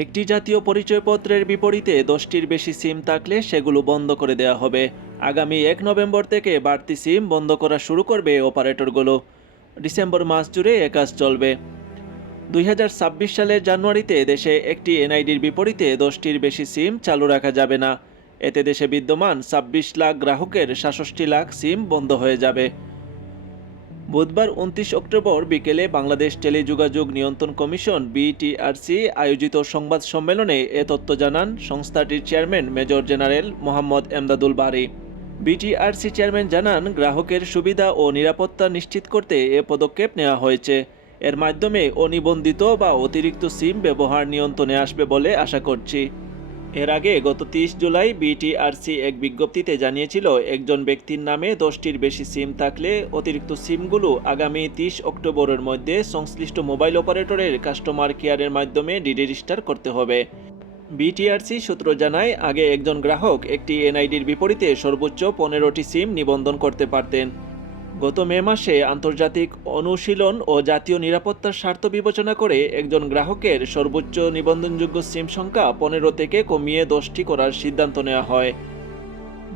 একটি জাতীয় পরিচয়পত্রের বিপরীতে 10টির বেশি সিম থাকলে সেগুলো বন্ধ করে দেওয়া হবে। আগামী 1 নভেম্বর থেকে বাড়তি সিম বন্ধ করা শুরু করবে অপারেটরগুলো। ডিসেম্বর মাস জুড়ে এ কাজ চলবে। 2026 সালের জানুয়ারিতে দেশে একটি এনআইডির বিপরীতে 10টির বেশি সিম চালু রাখা যাবে না। এতে দেশে বিদ্যমান 26 লাখ গ্রাহকের 67 লাখ সিম বন্ধ হয়ে যাবে। বুধবার 29 অক্টোবর বিকেলে বাংলাদেশ টেলিযোগাযোগ নিয়ন্ত্রণ কমিশন বিটিআরসি আয়োজিত সংবাদ সম্মেলনে এ তথ্য জানান সংস্থাটির chairman major general Mohammad Emdadul Bari. BTRC chairman জানান, গ্রাহকের সুবিধা ও নিরাপত্তা নিশ্চিত করতে এ পদক্ষেপ নেওয়া হয়েছে। এর মাধ্যমে অনিবন্ধিত বা অতিরিক্ত সিম ব্যবহার নিয়ন্ত্রণে আসবে বলে আশা করছি। এর আগে গত 30 জুলাই বিটিআরসি এক বিজ্ঞপ্তিতে জানিয়েছিল, একজন ব্যক্তির নামে 10টির বেশি সিম থাকলে অতিরিক্ত সিমগুলো আগামী 30 অক্টোবরের মধ্যে সংশ্লিষ্ট মোবাইল অপারেটরের কাস্টমার কেয়ারের মাধ্যমে ডিরেজিস্টার করতে হবে। বিটিআরসি সূত্র জানায়, আগে একজন গ্রাহক একটি এনআইডির বিপরীতে সর্বোচ্চ 15টি সিম নিবন্ধন করতে পারতেন। গত মে মাসে আন্তর্জাতিক অনুশীলন ও জাতীয় নিরাপত্তার স্বার্থ বিবেচনা করে একজন গ্রাহকের সর্বোচ্চ নিবন্ধনযোগ্য সিম সংখ্যা 15 থেকে কমিয়ে 10টি করার সিদ্ধান্ত নেওয়া হয়।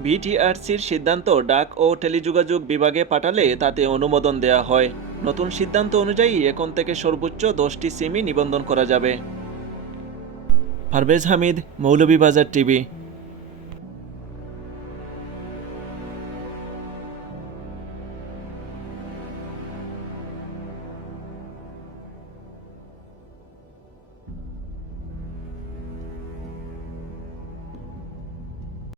বিটিআরসির সিদ্ধান্ত ডাক ও টেলিযোগাযোগ বিভাগে পাঠালে তাতে অনুমোদন দেওয়া হয়। নতুন সিদ্ধান্ত অনুযায়ী এখন থেকে সর্বোচ্চ 10টি সিমই নিবন্ধন করা যাবে। পারভেজ হামিদ, মৌলভীবাজার টিভি।